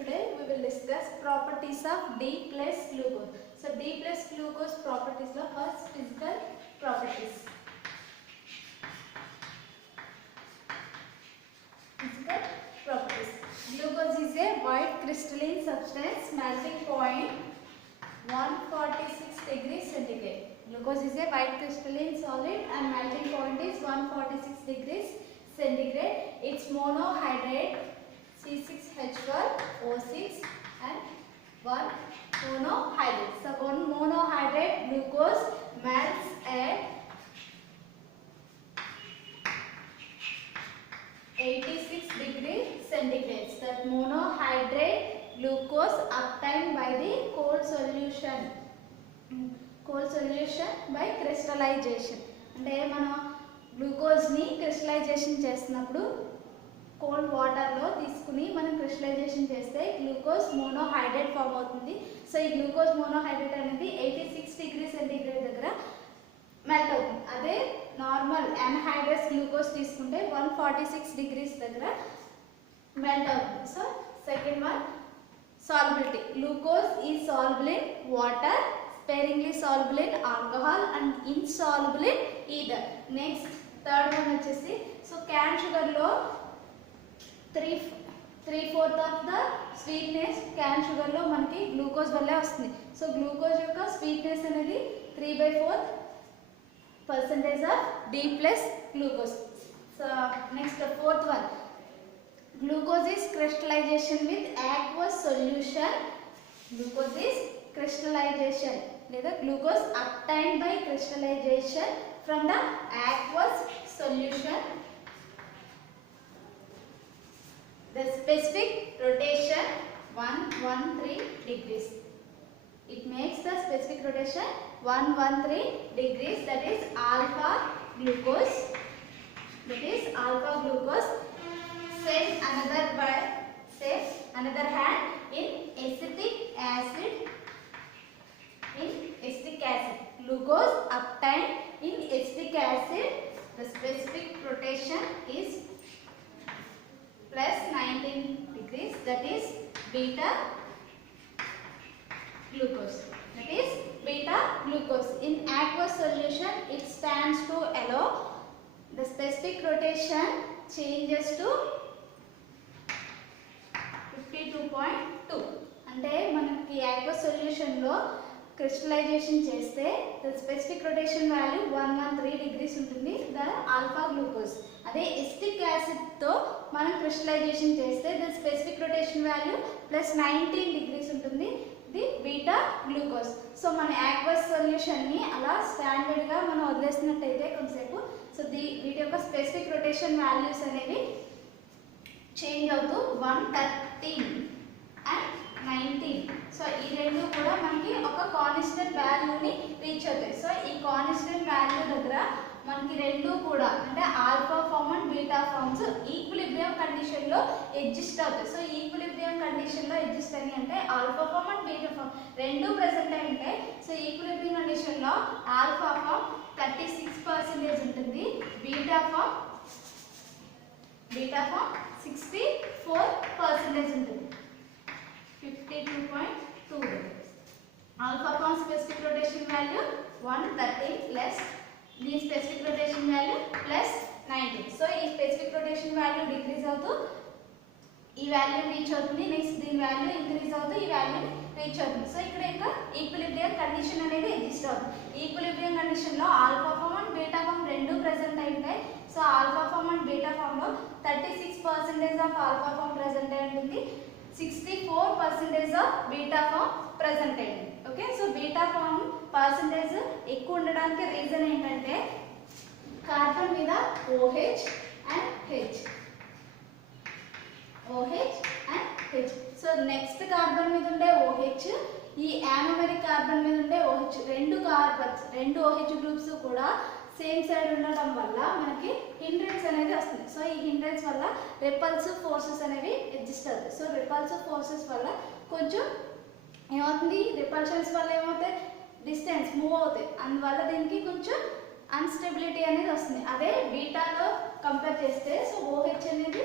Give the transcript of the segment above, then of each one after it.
Today we will discuss properties of D plus glucose. So D plus glucose properties lo first physical properties. Physical properties. Glucose is a white crystalline substance, melting point 146 degrees centigrade. Glucose is a white crystalline solid and melting point is 146 degrees centigrade. It's monohydrate C6H12O6 and one monohydrate. So one monohydrate glucose melts at 86 degrees centigrade. That monohydrate glucose obtained by the cold solution by crystallization. అంటే మనం గ్లూకోజ్ని crystallisation చేస్తున్నప్పుడు cold వాటర్లో తీసుకుని మనం crystallisation చేస్తే glucose monohydrate form అవుతుంది. So ఈ glucose monohydrate అనేది 86 డిగ్రీ సెంటీగ్రేడ్ దగ్గర మెల్ట్ అవుతుంది. అదే నార్మల్ అన్హైడ్రస్ గ్లూకోజ్ తీసుకుంటే 146 డిగ్రీస్ దగ్గర మెల్ట్ అవుతుంది. So second one solubility. Glucose is soluble in water, sparingly soluble in alcohol and insoluble in ether. Next third one వచ్చేసి so can sugar లో 3/4 of the sweetness can sugar లో మనకి glucose వల్లే వస్తుంది. So glucose యొక్క sweetness అనేది 3/4% of D plus glucose. So next fourth one glucose is crystallization with aqueous solution. Glucose is crystallization లేదా glucose obtained by crystallization from the aqueous solution. The specific rotation 113 degrees. It makes the specific rotation 113 degrees. That is alpha glucose. Same another hand in acetic acid. Glucose obtained in acetic acid. The specific rotation is plus 19 degrees. That is beta glucose. In aqueous solution, it stands to allow the specific rotation changes to 52.2. అంటే మనకి aqueous solution లో crystallisation చేస్తే the specific rotation value 113 degrees ఉంటుంది, the alpha glucose. అదే acetic acid తో మనం crystallisation చేస్తే the specific rotation value plus 19 degrees ఉంటుంది, ది బీటా గ్లూకోజ్. సో మన aqueous సొల్యూషన్ ని అలా స్టాండర్డ్ గా మనం వదిలేసినట్టయితే కొంతసేపు సో వీటి యొక్క స్పెసిఫిక్ రొటేషన్ వాల్యూస్ అనేవి చేంజ్ అవుతూ 113 అండ్ 19. సో ఈ రెండు కూడా మనకి ఒక కాన్స్టెంట్ వాల్యూని రీచ్ అవుతాయి. సో ఈ కాన్స్టెంట్ వాల్యూ దగ్గర మనకి రెండు కూడా అంటే alpha form and beta forms equilibrium condition లో ఎగ్జిస్ట్ అవుతాయి. సో ఈక్విలిబ్రియం కండిషన్ లో ఎగ్జిస్ట్ అని అంటే alpha form and beta form రెండు ప్రెసెంట్ అయి ఉంటాయి. సో ఈక్విలిబ్రియం కండిషన్ లో ఆల్ఫా ఫామ్ 36% ఉంటుంది, బీటా ఫామ్ 64% ఉంటుంది, 52.2. Alpha form specific rotation value 113 plus the specific rotation value plus 19. So ఈ స్పెసిఫిక్ రొటేషన్ వాల్యూ డిక్రీజ్ అవుతూ ఈ వాల్యూ రీచ్ అవుతుంది, నెక్స్ట్ దీని వాల్యూ ఇంక్రీజ్ అవుతూ ఈ వాల్యూ రీచ్ అవుతుంది. సో ఇక్కడ ఈక్విలిబ్రియం కండిషన్ అనేది ఎగ్జిస్ట్ అవుతుంది. ఈక్విలిబ్రియం కండిషన్ లో alpha form and beta form రెండు ప్రెసెంట్ అయి ఉంటాయి. So alpha form and beta form లో 36% ఆఫ్ ఆల్ఫా ఫామ్ ప్రెసెంట్ అయి ఉంటుంది, 64% ఆఫ్ బీటా ఫామ్ ప్రెసెంట్ అయి ఉంటుంది. Okay, so beta form percentage ఎక్కువ ఉండడానికి రీజన్ ఏంటంటే కార్బన్ మీద OH and H. So next carbon మీద ఉండే OH, ఈ యానోమెరిక్ కార్బన్ మీద ఉండే OH, రెండు OH గ్రూప్స్ కూడా సేమ్ సైడ్ ఉండడం వల్ల మనకి హిండ్రెన్స్ అనేది వస్తుంది. సో ఈ హిండ్రెన్స్ వల్ల రిపల్సివ్ ఫోర్సెస్ అనేవి ఎగ్జిస్ట్ అవుతాయి. సో రిపల్సివ్ ఫోర్సెస్ వల్ల కొంచెం ఏమవుతుంది, రిపల్షన్స్ వల్ల ఏమవుతాయి, డిస్టెన్స్ మూవ్ అవుతాయి, అందువల్ల దీనికి కొంచెం అన్స్టెబిలిటీ అనేది వస్తుంది. అదే బీటాలో కంపేర్ చేస్తే సో OH అనేది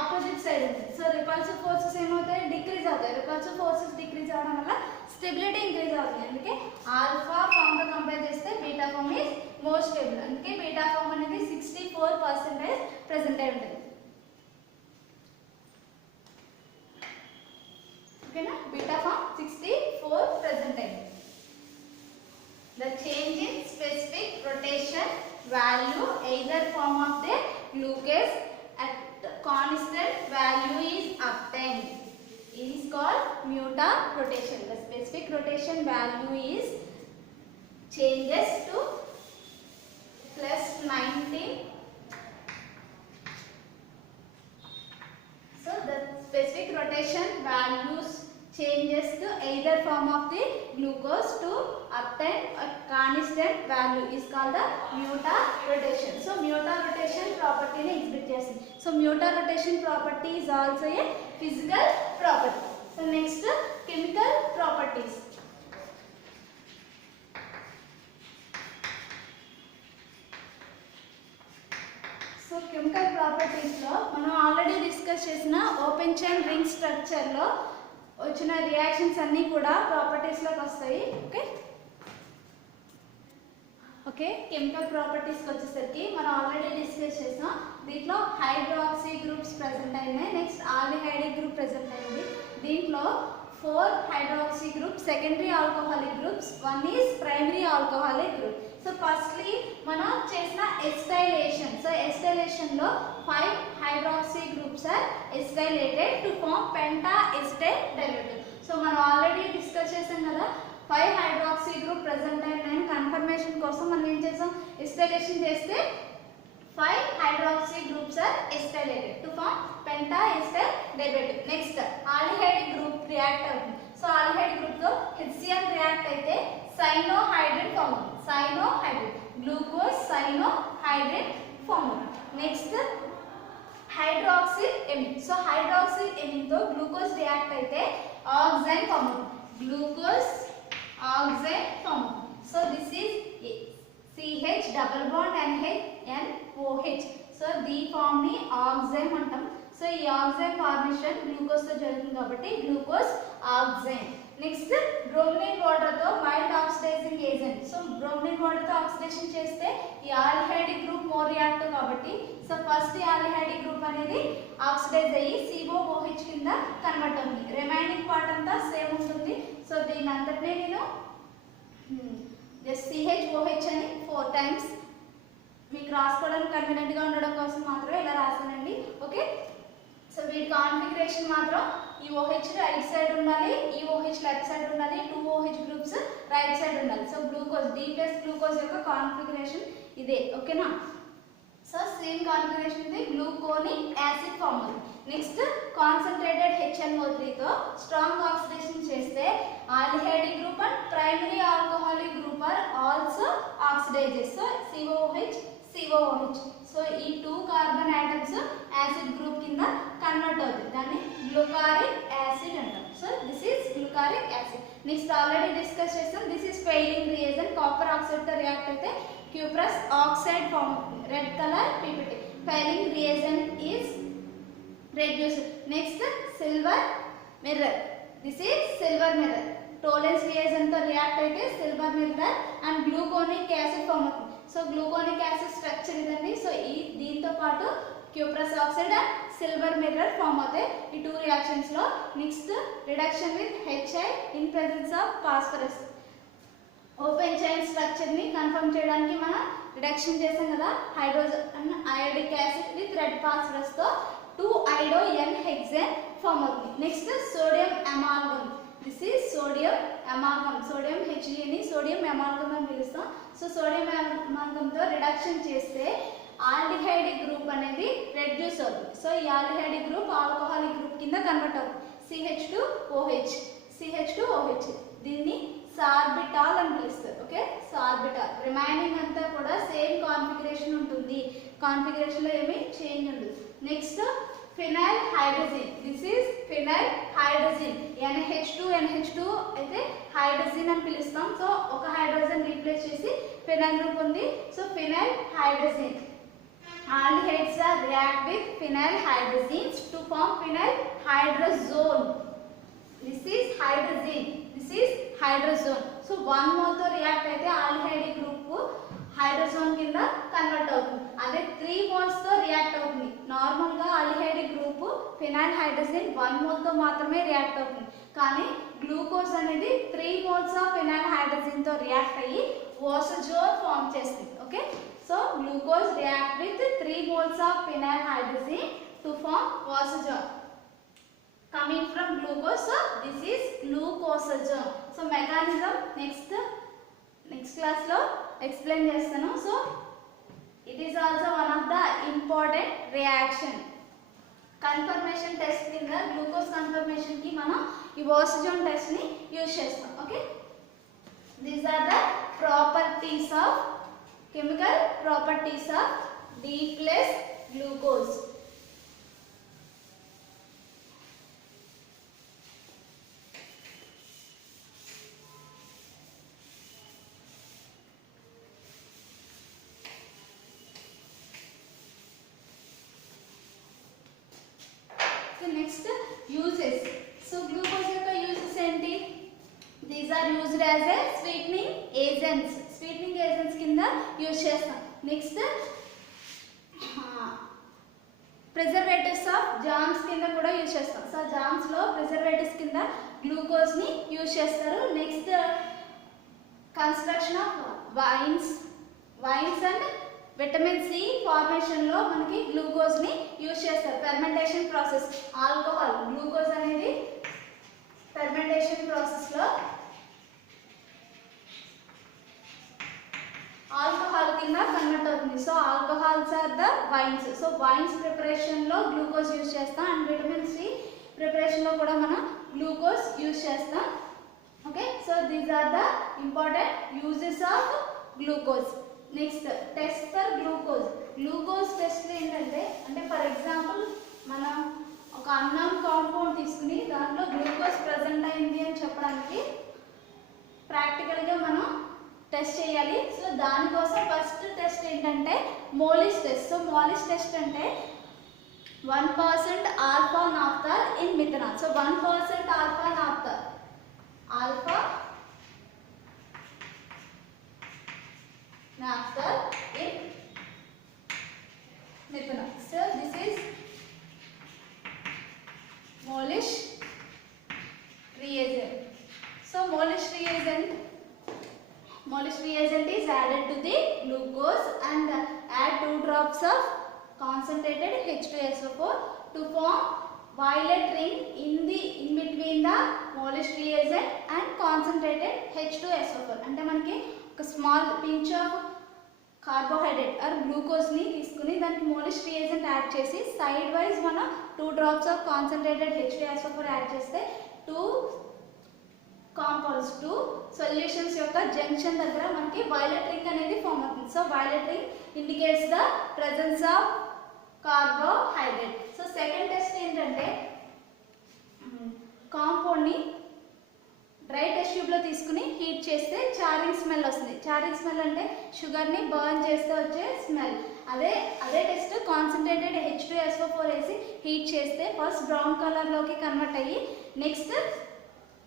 ఆపోజిట్ సైడ్ ఉంటుంది. సో రిపల్సివ్ ఫోర్సెస్ ఏమవుతాయి, డిక్రీజ్ అవుతాయి. రిపల్సివ్ ఫోర్సెస్ డిక్రీజ్ అవడం వల్ల స్టెబిలిటీ ఇంక్రీజ్ అవుతుంది. అందుకే ఆల్ఫా ఫామ్ తో కంపేర్ చేస్తే beta form is more stable. అందుకే బీటా ఫామ్ అనేది 64% ప్రెసెంట్ అయి ఉంటుంది. ఓకేనా, బీటా ఫామ్ 64 ప్రెసెంట్ అయింది. The change in specific rotation value either form of the glucose at constant value is obtained. It is called muta rotation. The specific rotation value is changes to plus 19. So the specific rotation values changes to either form of the glucose to obtain a constant value is called the muta rotation. So muta rotation property ni exhibit chestundi. So muta rotation property is also a physical property. So next chemical properties. So chemical properties lo మనం already discuss చేసిన open chain ring structure లో వచ్చిన reactions అన్నీ కూడా ప్రాపర్టీస్లోకి వస్తాయి. Okay chemical ప్రాపర్టీస్కి వచ్చేసరికి మనం already discuss చేసాం. దీంట్లో హైడ్రాక్సీ గ్రూప్స్ ప్రెసెంట్ అయినాయి. నెక్స్ట్ ఆల్డిహైడ్ గ్రూప్ ప్రెసెంట్ అయింది. దీంట్లో 4 hydroxy group, secondary alcoholic groups, 1 is primary alcoholic group. So firstly మనం చేసిన ఎస్టైలేషన్. సో ఎస్టైలేషన్లో 5 hydroxy groups are acetylated to form penta acetyl derivative. So మనం already discuss చేసాం కదా, 5 hydroxy group present అయిన confirmation కోసం మనం ఏం చేసాం, ఎస్టైలేషన్ చేస్తే 5 hydroxy groups are estylated to form penta-estyl derivative. Next aldehyde group react అవుతుంది. సో aldehyde group తో HCl react అయితే cyanohydrin form అవుతుంది. cyanohydrin glucose cyanohydrin form అవుతుంది. Next hydroxyl amine. So hydroxyl amine తో glucose react అయితే oxime form అవుతుంది. glucose oxime form అవుతుంది. So this is CH double bond NH. So దీ form ని ఆక్సైమ్ అంటాం. సో ఈ ఆక్సైమ్ ఫార్మేషన్ గ్లూకోజ్ తో జరుగుతుంది కాబట్టి glucose oxime. Next bromine water తో mild oxidizing agent. So bromine water తో ఆక్సిడేషన్ చేస్తే ఈ ఆల్డిహైడ్ గ్రూప్ మోర్ రియాక్టివ్ కాబట్టి సో ఫస్ట్ ఈ ఆల్డిహైడ్ గ్రూప్ అనేది ఆక్సిడైజ్ అయ్యి COOH కింద కన్వర్ట్ అవుతుంది. రిమైనింగ్ పార్ట్ అంతా సేమ్ ఉంటుంది. సో దీని అంతటినే నేను జస్ట్ CHOH అని 4 టైమ్స్ మీకు రాసుకోవడానికి కన్వీనియంట్గా ఉండడం కోసం మాత్రమే ఇలా రాసానండి. ఓకే, సో వీటి కాన్ఫిగరేషన్ మాత్రం ఈ OH రైట్ సైడ్ ఉండాలి, ఈ OH లెఫ్ట్ సైడ్ ఉండాలి, 2 OH గ్రూప్స్ రైట్ సైడ్ ఉండాలి. సో గ్లూకోజ్ D+ గ్లూకోజ్ యొక్క కాన్ఫిగరేషన్ ఇదే. ఓకేనా, సో సేమ్ కాన్ఫిగరేషన్ ఇది గ్లూకోనిక్ యాసిడ్ ఫామ్ అవుతుంది. నెక్స్ట్ కాన్సన్ట్రేటెడ్ HNO3 తో స్ట్రాంగ్ ఆక్సిడేషన్ చేస్తే aldehyde group and primary alcoholic group are also oxidizes. So COOH. So ఈ 2 carbon atoms acid group కింద convert అవుతుంది. దాన్ని గ్లూకారిక్ యాసిడ్ అంటాం. So this is glucaric acid. Next already discuss చేస్తాం. This is Fehling reagent. Copper oxide తో react అయితే cuprous oxide form red colour PPT. Fehling reagent is reduced. Next silver mirror. This is silver mirror. Tollens reagent తో react అయితే silver mirror and gluconic acid ఫామ్ అవుతుంది. సో gluconic acid structure ఇదండి. So ఈ దీంతో పాటు cuprous oxide and silver mirror form అవుతాయి ఈ 2 రియాక్షన్స్ లో. Next reduction with HI in presence of phosphorus. Open chain structure ని కన్ఫర్మ్ చేయడానికి మనం రిడక్షన్ చేసాం కదా, hydrogen iodic acid with red phosphorus తో 2-iodo-N-hexane ఫామ్ అవుతుంది. Next sodium amalgam. This is sodium amalgam. Sodium Hg ని సోడియం అమాల్గమ్ అని పిలుస్తాం. సో సోడియం అమాల్గమ్ తో రిడక్షన్ చేస్తే ఆల్డిహైడ్ గ్రూప్ అనేది రెడ్యూస్ అవుతుంది. సో ఈ ఆల్డిహైడ్ గ్రూప్ ఆల్కహాలిక్ గ్రూప్ కింద కన్వర్ట్ అవుతుంది. CH2OH. దీన్ని సార్బిటాల్ అని పిలుస్తారు. Okay, sorbitol. రిమైనింగ్ అంతా కూడా సేమ్ కాన్ఫిగరేషన్ ఉంటుంది. కాన్ఫిగరేషన్ లో ఏమీ చేంజ్ ఉండదు. Next phenyl hydrazine. This is phenyl hydrazine. NH2 అయితే హైడ్రోజిన్ అని పిలుస్తాం. సో ఒక హైడ్రోజన్ రీప్లేస్ చేసి ఫినైల్ గ్రూప్ ఉంది. So phenyl hydrazine. aldehydes are react with phenyl hydrazines to form phenyl hydrazone. This is hydrazine, this is hydrazone. So 1 mole తో react అయితే aldehyde group హైడ్రోజోన్ కింద convert అవుతుంది. అదే 3 మోల్స్ తో react అవుతుంది. Normal గా aldehyde group phenyl hydrogen 1 mole తో మాత్రమే రియాక్ట్ అవుతుంది. కానీ గ్లూకోజ్ అనేది 3 మోల్స్ ఆఫ్ ఫినైల్ హైడ్రోజన్ తో రియాక్ట్ అయ్యి ఓసజోన్ ఫామ్ చేస్తుంది. Okay, so glucose react with 3 moles of phenyl hydrogen to form osazone. Coming from glucose, so this is glucosazone. So mechanism next class lo explain chestanu. So it is also one of the important reaction. Confirmation test kinda glucose confirmation ki mana ee oxygen test ni use chestam. Okay, these are the properties of chemical properties of D plus glucose. Next, uses. So glucose యొక్క uses ఏంటి? These are used as a sweetening agents. Sweetening agents కింద use చేస్తాం. Next preservatives of jams కింద కూడా use చేస్తాం. So jams లో preservatives కింద glucose ని యూజ్ చేస్తారు. Next construction of wines and vitamin C formation లో మనకి గ్లూకోజ్ ని యూజ్ చేస్తారు. ఫెర్మెంటేషన్ ప్రాసెస్ ఆల్కహాల్ గ్లూకోజ్ అనేది ఫెర్మెంటేషన్ ప్రాసెస్ లో ఆల్కహాల్ కింద కన్వర్ట్ అవుతుంది. So alcohols are the wines. So wines preparation లో గ్లూకోజ్ యూజ్ చేస్తాం అండ్ విటమిన్ సి ప్రిపరేషన్ లో కూడా మనం గ్లూకోజ్ యూజ్ చేస్తాం. Okay, so these are the important uses of glucose. Next test for glucose. Glucose test ఏంటంటే, అంటే for example మనం ఒక అన్నోన్ కాంపౌండ్ తీసుకుని దాంట్లో గ్లూకోజ్ ప్రజెంట్ అయింది అని చెప్పడానికి ప్రాక్టికల్గా మనం టెస్ట్ చేయాలి. సో దానికోసం ఫస్ట్ టెస్ట్ ఏంటంటే Molisch test. So Molisch test అంటే 1% alpha naphthol in methanol. So 1% alpha naphthol in methanol. So this is Molish reagent. So Molish reagent is added to the glucose and add 2 drops of concentrated H2SO4 to form violet ring in between the Molish reagent and concentrated H2SO4. అంటే మనకి ఒక small pinch of carbohydrate or glucose ని తీసుకుని దానికి Molisch reagent add చేసి side wise మనం 2 drops of concentrated H2SO4 add చేస్తే 2 compounds 2 solutions యొక్క జంక్షన్ దగ్గర మనకి వైలెట్ రింగ్ అనేది ఫామ్ అవుతుంది. So violet ring indicates the presence of carbohydrate. So second test ఏంటంటే కాంపౌండ్ ని డ్రై టెస్ట్ ట్యూబ్ లో తీసుకుని హీట్ చేస్తే చారింగ్ స్మెల్ వస్తుంది. చారింగ్ స్మెల్ అంటే షుగర్ ని బర్న్ చేస్తే వచ్చే స్మెల్. అదే టెస్ట్ కాన్సన్ట్రేటెడ్ H2SO4 వేసి హీట్ చేస్తే ఫస్ట్ బ్రౌన్ కలర్ లోకి కన్వర్ట్ అయ్యి నెక్స్ట్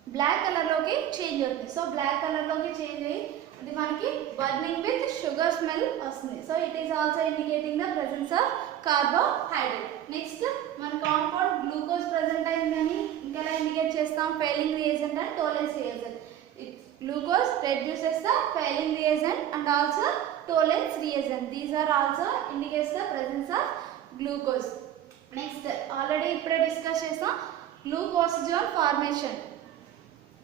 బ్లాక్ కలర్ లోకి చేంజ్ అవుతుంది. సో బ్లాక్ కలర్ లోకి చేంజ్ అయ్యి ఇది మనకి బర్నింగ్ విత్ షుగర్ స్మెల్ వస్తుంది. So it is also indicating the presence of carbohydrate. Next మన కాంపౌండ్ గ్లూకోజ్ ప్రెజెంట్ అయిందని ఇంకెలా ఇండికేట్ చేస్తాం? Fehling reagent and Tollens reagent. Glucose reduces the Fehling reagent and also Tollens reagent. These are also indicates the presence of glucose. Next already ఇప్పుడే discuss చేస్తాం గ్లూకోసిజోన్ formation.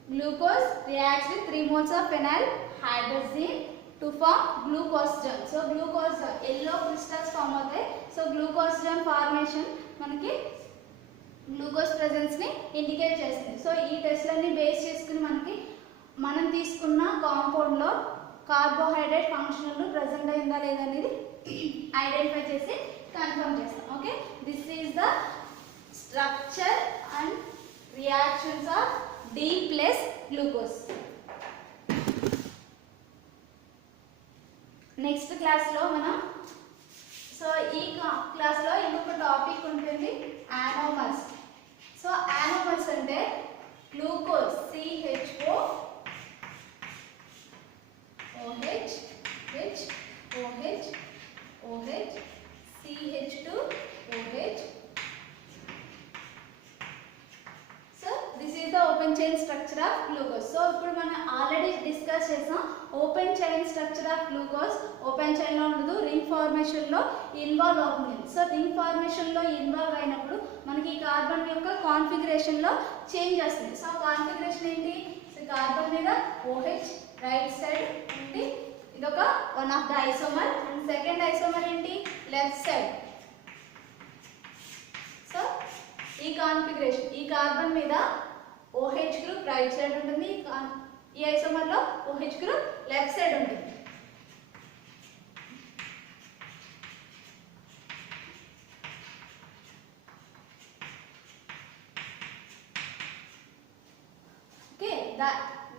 Glucose reacts with 3 moles of phenyl hydrazine to form glucosidone. So glucosidone yellow crystals form అవుతాయి. So glucosidone formation మనకి glucose presence ని indicate చేస్తుంది. So ఈ టెస్ట్లన్నీ base చేసుకుని మనకి మనం తీసుకున్న కాంపౌండ్ లో కార్బోహైడ్రేట్ ఫంక్షనల్ ప్రెజెంట్ అయిందా లేదా అనేది ఐడెంటిఫై చేసి కన్ఫర్మ్ చేస్తాం. Okay, this is the structure and reactions of D plus glucose. Next class లో మనం సో ఈ యానోమర్స్. సో యానోమర్స్ అంటే glucose CHO OH H OH OH CH2OH. So this is the open chain structure of glucose. So ఇప్పుడు మనం already discuss చేసాం open chain structure of glucose. Open chain లో ఉండదు, ring formation లో ఇన్వాల్వ్ అవుతుంది. So ring formation లో involve అయినప్పుడు మనకి ఈ కార్బన్ యొక్క కాన్ఫిగరేషన్ లో చేంజ్ వస్తుంది. సో కాన్ఫిగరేషన్ ఏంటి? సో కార్బన్ మీద OH రైట్ సైడ్ ఉంది, ఇదొక one of the isomer. And second isomer ఏంటి? Left side. సో ఈ కాన్ఫిగరేషన్, ఈ కార్బన్ మీద OH గ్రూప్ రైట్ సైడ్ ఉంటుంది, ఈ ఐసోమర్ లో OH గ్రూప్ లెఫ్ట్ సైడ్ ఉంటుంది.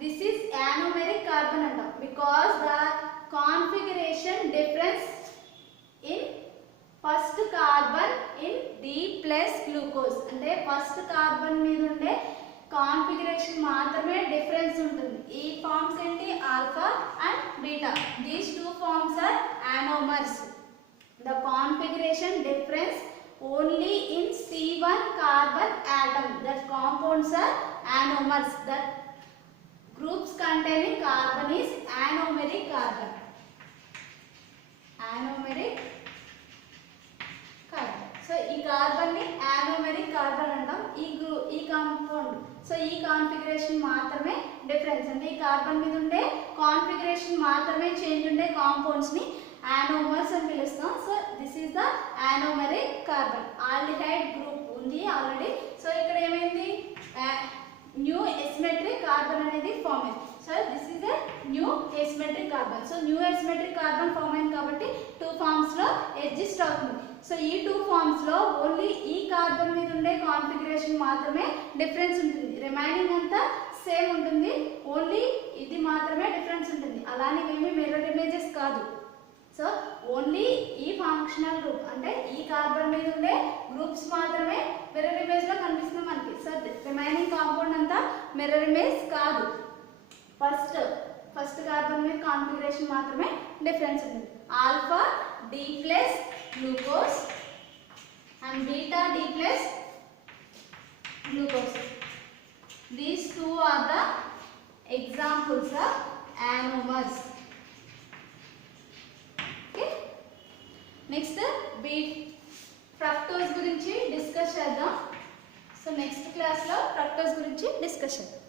This is anomeric carbon atom because the configuration difference in first carbon in D plus glucose. అంటే first carbon మీద ఉండే కాన్ఫిగరేషన్ మాత్రమే డిఫరెన్స్ ఉంటుంది. ఈ ఫార్మ్స్ ఏంటి? Alpha and beta. These two forms are anomers. The configuration difference only in C1 carbon atom. That compounds are anomers. That groups containing carbon is anomeric carbon. Anomeric carbon. So ఈ carbon ని anomeric carbon అంటాం. ఈ compound, so ఈ configuration మాత్రమే difference. అంటే ఈ carbon మీద ఉండే కాన్ఫిగరేషన్ మాత్రమే చేంజ్ ఉండే కాంపౌండ్స్ ని యానోమర్స్ అని పిలుస్తాం. So this is the anomeric carbon. Aldehyde group ఉంది ఆల్రెడీ. సో ఇక్కడ ఏమైంది? న్యూ ఎసిమెట్రిక్ కార్బన్ అనేది ఫామ్ అయింది. So this is a new asymmetric carbon. So new asymmetric carbon form అయింది కాబట్టి టూ ఫార్మ్స్ లో ఎగ్జిస్ట్ అవుతుంది. సో ఈ టూ ఫార్మ్స్ లో ఓన్లీ ఈ కార్బన్ మీద ఉండే కాన్ఫిగరేషన్ మాత్రమే డిఫరెన్స్ ఉంటుంది, రిమైనింగ్ అంతా సేమ్ ఉంటుంది. ఓన్లీ ఇది మాత్రమే డిఫరెన్స్ ఉంటుంది. అలానే ఏమి మిర్రర్ ఇమేజెస్ కాదు. సో ఓన్లీ ఈ ఫంక్షనల్ గ్రూప్ అంటే ఈ కార్బన్ మీద ఉండే గ్రూప్స్ మాత్రమే మిర్రర్ ఇమేజ్ లో కనిపిస్తుంది మనకి. సో రిమైనింగ్ కాంపౌండ్ అంతా మిర్రర్ ఇమేజ్ కాదు. ఫస్ట్ కార్బన్ మీద కాన్ఫిగరేషన్ మాత్రమే డిఫరెన్స్ ఉంటుంది. Alpha D plus glucose and beta D plus glucose. These two are the examples of anomers. Next fructose గురించి డిస్కస్ చేద్దాం. సో నెక్స్ట్ క్లాస్లో ఫ్రక్టోజ్ గురించి discuss చేద్దాం.